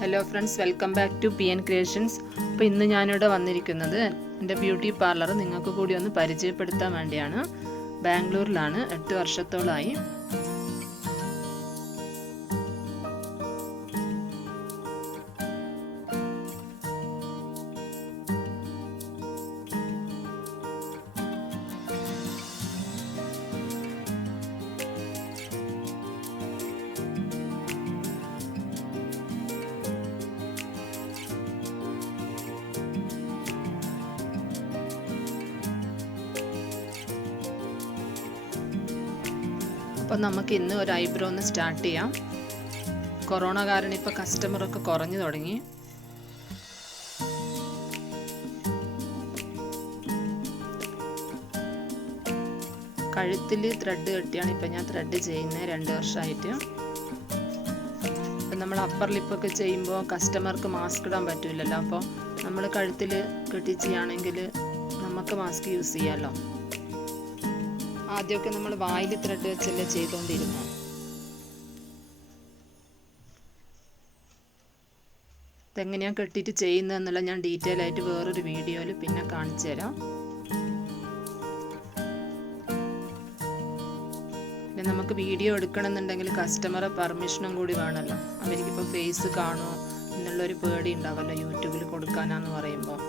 Hello friends, welcome back to PN creations. അപ്പോൾ ഇന്ന് ഞാനിവിടെ വന്നിരിക്കുന്നത് എൻ്റെ ബ്യൂട്ടി പാർലർ നിങ്ങൾക്ക് കൂടി ഒന്ന് പരിചയപ്പെടുത്താൻ വേണ്ടിയാണ്. ബാംഗ്ലൂരിലാണ്, 8 വർഷത്തോളമായി. അപ്പോൾ നമുക്ക് ഇന്ന് ഒരു ഐബ്രോ ഒന്ന് സ്റ്റാർട്ട് ചെയ്യാം. കൊറോണ കാരണം ഇപ്പോൾ കസ്റ്റമറൊക്കെ കുറഞ്ഞു തുടങ്ങി. കഴുത്തിൽ ത്രെഡ് കെട്ടിയാണ് ഇപ്പോൾ ഞാൻ ത്രെഡ് ചെയ്യുന്നത് 2 വർഷമായിട്ട്. ഇപ്പം നമ്മൾ അപ്പർ ലിപ്പൊക്കെ ചെയ്യുമ്പോൾ കസ്റ്റമർക്ക് മാസ്ക് ഇടാൻ പറ്റില്ലല്ലോ. അപ്പോൾ നമ്മൾ കഴുത്തിൽ കെട്ടി ചെയ്യുകയാണെങ്കിൽ നമുക്ക് മാസ്ക് യൂസ് ചെയ്യാമല്ലോ. ആദ്യമൊക്കെ നമ്മൾ വായിൽ ത്രെഡ് വെച്ചല്ലേ ചെയ്തുകൊണ്ടിരുന്നത്. ഇതെങ്ങനെയാണ് കെട്ടിയിട്ട് ചെയ്യുന്നതെന്നുള്ള ഞാൻ ഡീറ്റെയിൽ ആയിട്ട് വേറൊരു വീഡിയോയിൽ പിന്നെ കാണിച്ചു തരാം. പിന്നെ നമുക്ക് വീഡിയോ എടുക്കണമെന്നുണ്ടെങ്കിൽ കസ്റ്റമറെ പെർമിഷനും കൂടി വേണമല്ലോ. അവർക്കിപ്പോൾ ഫേസ് കാണുമോ എന്നുള്ളൊരു പേടി ഉണ്ടാവുമല്ലോ യൂട്യൂബിൽ കൊടുക്കാനാന്ന് പറയുമ്പോൾ.